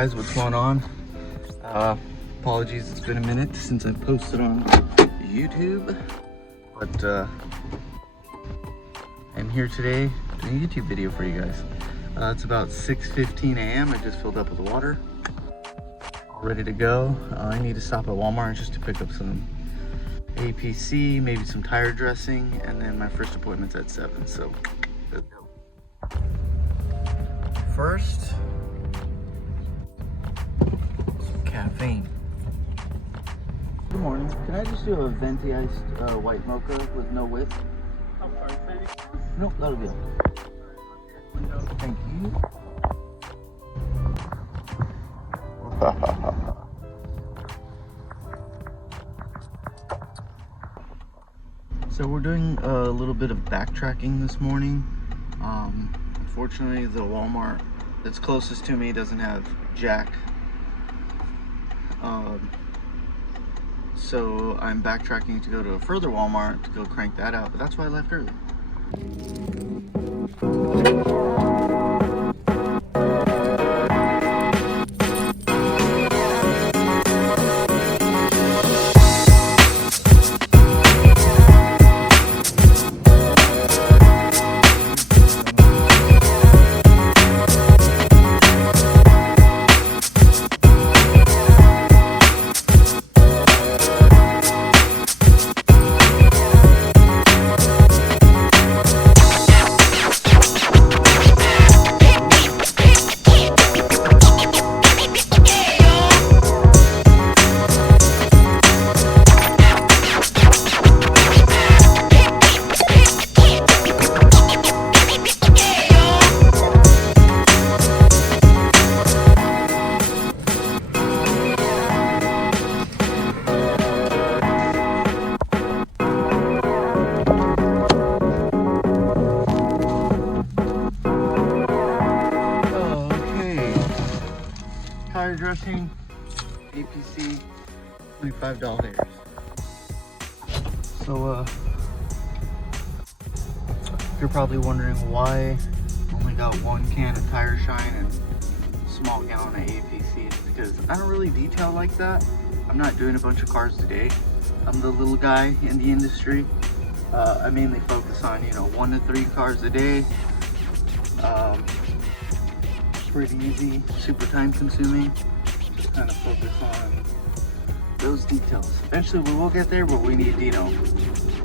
guys, what's going on? Apologies, it's been a minute since I posted on YouTube, but I'm here today doing a YouTube video for you guys. It's about 6:15 a.m. I just filled up with water, all ready to go. I need to stop at Walmart just to pick up some APC, maybe some tire dressing, and then my first appointment's at 7, so let's go. First, some caffeine. Good morning. Can I just do a venti iced white mocha with no whip? I'm sorry, say it. Nope, that'll be it. Thank you. So we're doing a little bit of backtracking this morning. Unfortunately, the Walmart that's closest to me doesn't have jack. So I'm backtracking to go to a further Walmart to go crank that out, but that's why I left early. Tire dressing, APC, $25. So you're probably wondering why I only got 1 can of tire shine and a small gallon of APC. It's because I don't really detail like that. I'm not doing a bunch of cars today. I'm the little guy in the industry. I mainly focus on 1 to 3 cars a day. Pretty easy, super time consuming. Just kind of focus on those details. Eventually we will get there, but we need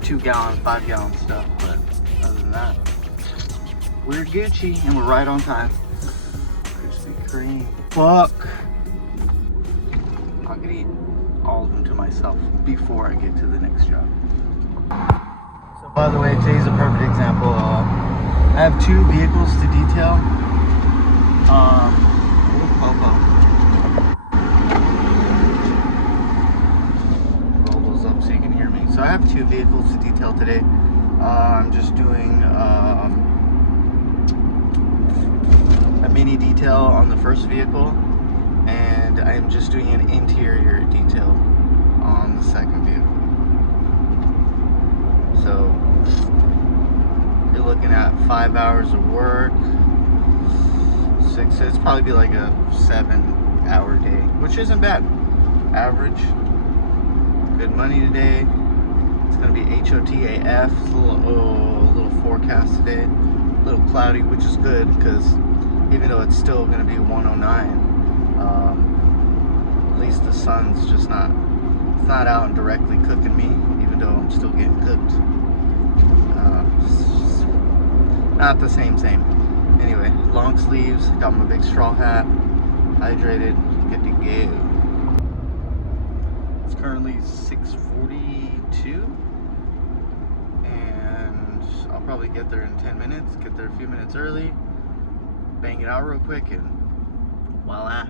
2 gallon, 5 gallon stuff. But other than that, we're Gucci and we're right on time. Krispy Kreme. Fuck. I'm gonna eat all of them to myself before I get to the next job. So by the way, today's a perfect example. I have 2 vehicles to detail. Roll those up so you can hear me. So I have 2 vehicles to detail today. I'm just doing a mini detail on the first vehicle, and I'm just doing an interior detail on the second vehicle. So you're looking at 5 hours of work. 6, it's probably be like a 7-hour day, which isn't bad. Average. Good money today. It's gonna be HOTAF. It's a little forecast today. A little cloudy, which is good because even though it's still gonna be 109, at least the sun's just not out and directly cooking me, even though I'm still getting cooked. Not the same. Anyway, long sleeves, got my big straw hat, hydrated, good to go. It's currently 6:42, and I'll probably get there in 10 minutes, get there a few minutes early, bang it out real quick, and voila.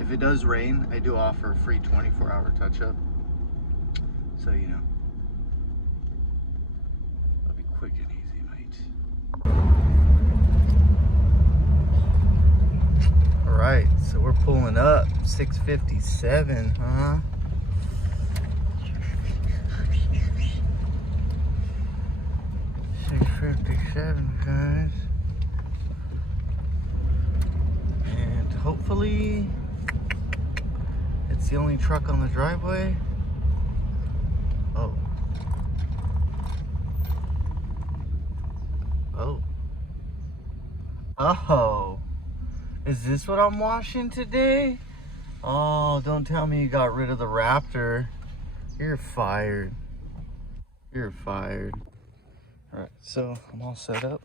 If it does rain, I do offer a free 24-hour touch-up, so it'll be quick and easy, mate. Alright, so we're pulling up 6:57, huh? 6:57, guys. And hopefully it's the only truck on the driveway. Oh. Oh. Oh. Is this what I'm washing today? Oh, don't tell me you got rid of the Raptor. You're fired. You're fired. Alright, so I'm all set up.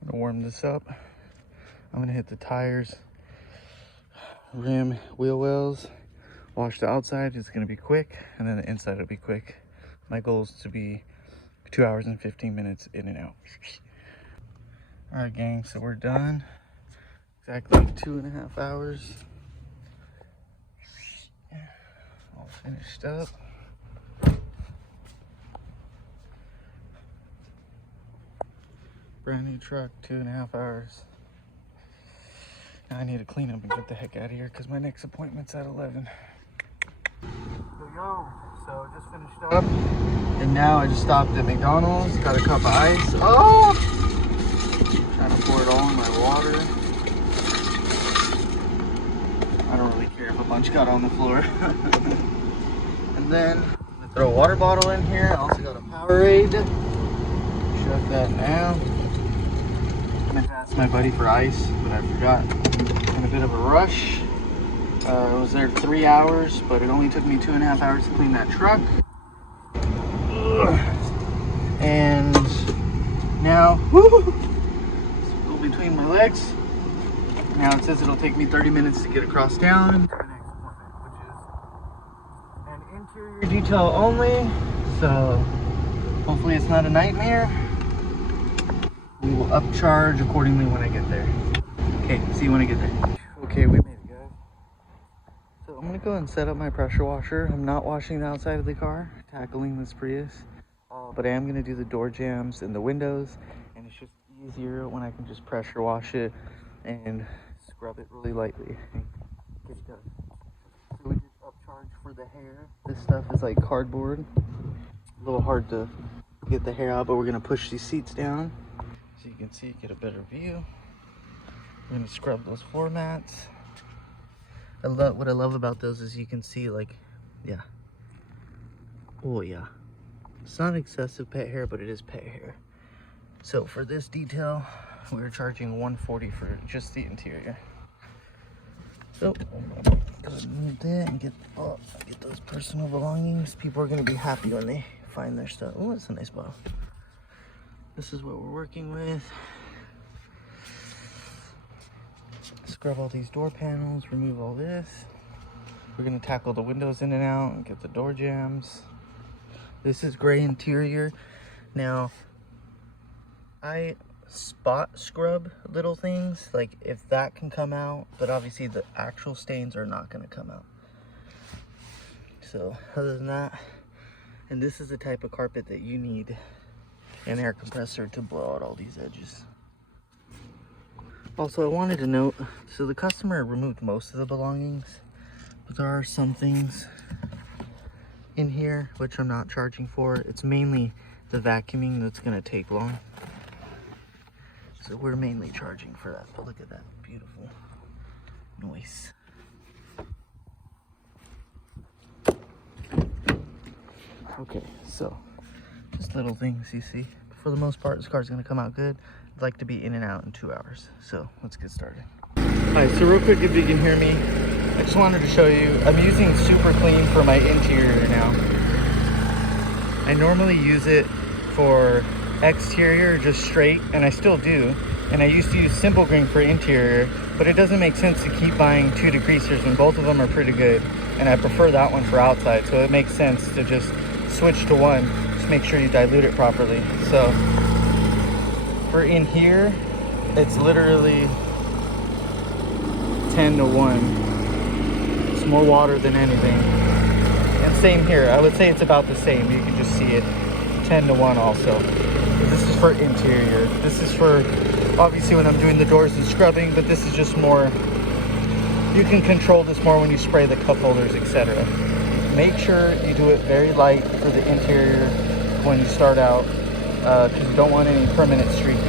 I'm gonna warm this up. I'm gonna hit the tires, rim, wheel wells, wash the outside. It's gonna be quick, and then the inside will be quick. My goal is to be 2 hours and 15 minutes in and out. Alright gang, so we're done. Exactly 2.5 hours. All finished up. Brand new truck, 2.5 hours. Now I need to clean up and get the heck out of here because my next appointment's at 11. There we go. So just finished up. And now I just stopped at McDonald's, got a cup of ice. Oh! Trying to pour it all in my water. I don't really care if a bunch got on the floor. And then I'm gonna throw a water bottle in here. I also got a Powerade. Shove that now. I meant to ask my buddy for ice, but I forgot. In a bit of a rush. I was there 3 hours, but it only took me 2.5 hours to clean that truck. Ugh. And now, still between my legs. Now it says it'll take me 30 minutes to get across town to the next appointment, which is an interior detail only. So hopefully it's not a nightmare. We will upcharge accordingly when I get there. Okay, see you when I get there. Okay, we made it, guys. So I'm gonna go and set up my pressure washer. I'm not washing the outside of the car, tackling this Prius, but I am gonna do the door jambs and the windows, and it's just easier when I can just pressure wash it and scrub it really lightly and get it done. So we just upcharge for the hair. This stuff is like cardboard. A little hard to get the hair out, but we're gonna push these seats down so you can see, get a better view. We're gonna scrub those floor mats. What I love about those is you can see, like, yeah. Oh yeah. It's not excessive pet hair, but it is pet hair. So for this detail, we're charging $140 for just the interior. So go ahead and move that and get those personal belongings. People are gonna be happy when they find their stuff. Oh, that's a nice bottle. This is what we're working with. Scrub all these door panels, remove all this. We're gonna tackle the windows in and out and get the door jambs. This is gray interior. Now, I spot scrub little things, like if that can come out, but obviously the actual stains are not gonna come out. So other than that, and this is the type of carpet that you need an air compressor to blow out all these edges. Also, I wanted to note, so the customer removed most of the belongings, but there are some things in here which I'm not charging for. It's mainly the vacuuming that's gonna take long. So we're mainly charging for that. But look at that beautiful noise. Okay, so just little things you see. For the most part, this car's gonna come out good. I'd like to be in and out in 2 hours. So let's get started. All right, so real quick, if you can hear me, I just wanted to show you, I'm using Super Clean for my interior now. I normally use it for exterior, just straight, and I still do. And I used to use Simple Green for interior, but it doesn't make sense to keep buying two degreasers when both of them are pretty good. And I prefer that one for outside, so it makes sense to just switch to one. Just make sure you dilute it properly. So for in here, it's literally 10 to 1. It's more water than anything. And same here, I would say it's about the same. You can just see it, 10 to 1 also. This is for interior. This is for, obviously when I'm doing the doors and scrubbing, but this is just more, you can control this more when you spray the cup holders, etc. Make sure you do it very light for the interior when you start out, because you don't want any permanent streaking.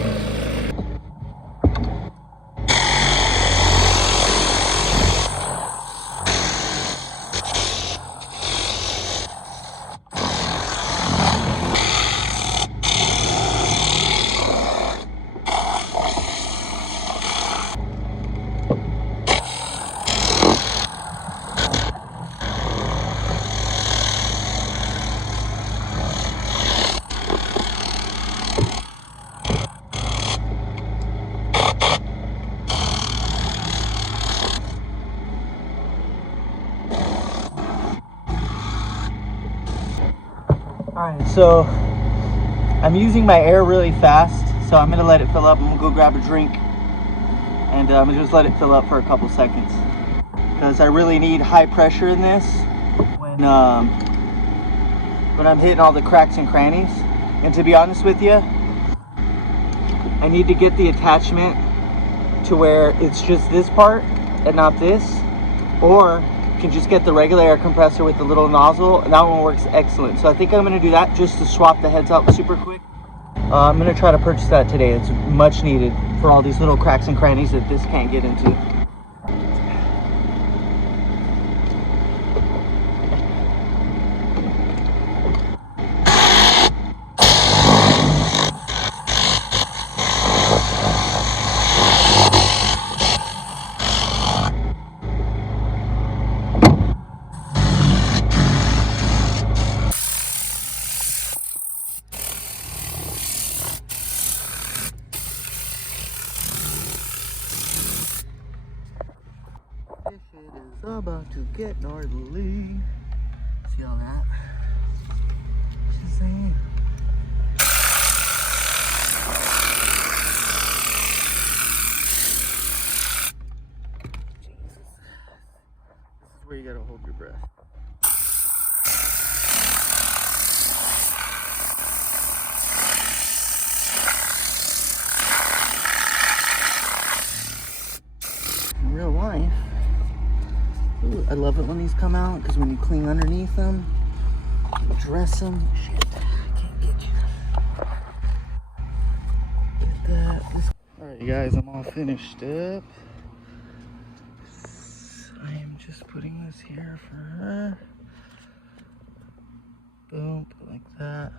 Alright, so I'm using my air really fast, so I'm gonna let it fill up. I'm gonna go grab a drink and I'm gonna just let it fill up for a couple seconds because I really need high pressure in this when I'm hitting all the cracks and crannies. And to be honest with you, I need to get the attachment to where it's just this part and not this, or you can just get the regular air compressor with the little nozzle, and that one works excellent. So I think I'm going to do that just to swap the heads out super quick. I'm going to try to purchase that today. It's much needed for all these little cracks and crannies that this can't get into. This shit is about to get gnarly. See all that? Just saying. Jesus. This is where you gotta hold your breath. In real life, ooh, I love it when these come out because when you clean underneath them, you dress them. Shit, I can't get you. Get that. Alright, you guys, I'm all finished up. I am just putting this here for her. Boom, put like that.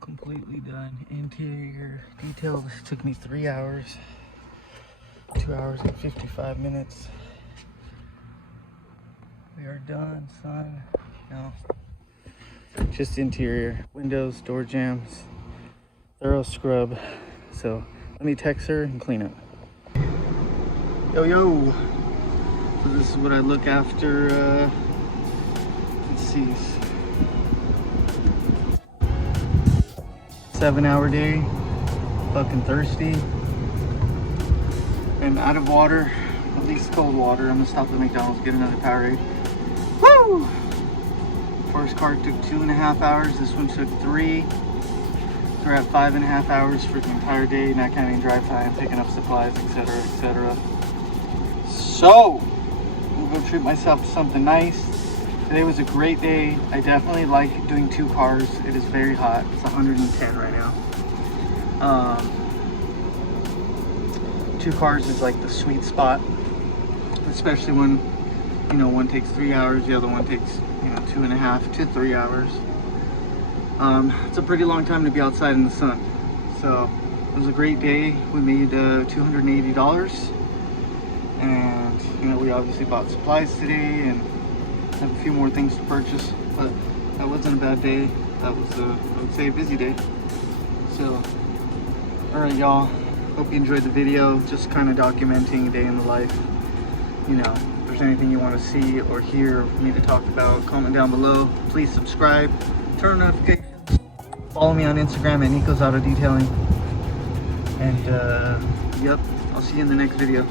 Completely done. Interior detail. This took me 3 hours. 2 hours and 55 minutes. We are done, son. No. Just interior. Windows, door jambs, thorough scrub. So let me text her and clean up. Yo. So this is what I look after, let's see. 7-hour day. Fucking thirsty. And out of water, at least cold water. I'm gonna stop at McDonald's, get another Powerade. Woo! First cart took 2.5 hours. This one took 3. So we're at 5.5 hours for the entire day, not counting drive time, picking up supplies, etc., etc. So, I'm gonna go treat myself to something nice. Today was a great day. I definitely like doing 2 cars. It is very hot. It's 110 right now. 2 cars is like the sweet spot, especially when, you know, one takes 3 hours, the other one takes, you know, 2.5 to 3 hours. It's a pretty long time to be outside in the sun. So it was a great day. We made $280, and you know, we obviously bought supplies today and have a few more things to purchase, but that wasn't a bad day. That was I would say a busy day. So all right, y'all, hope you enjoyed the video. Just kind of documenting a day in the life. You know, if there's anything you want to see or hear me to talk about, comment down below. Please subscribe, turn on notifications, follow me on Instagram at Nico's Auto Detailing, and yep, I'll see you in the next video.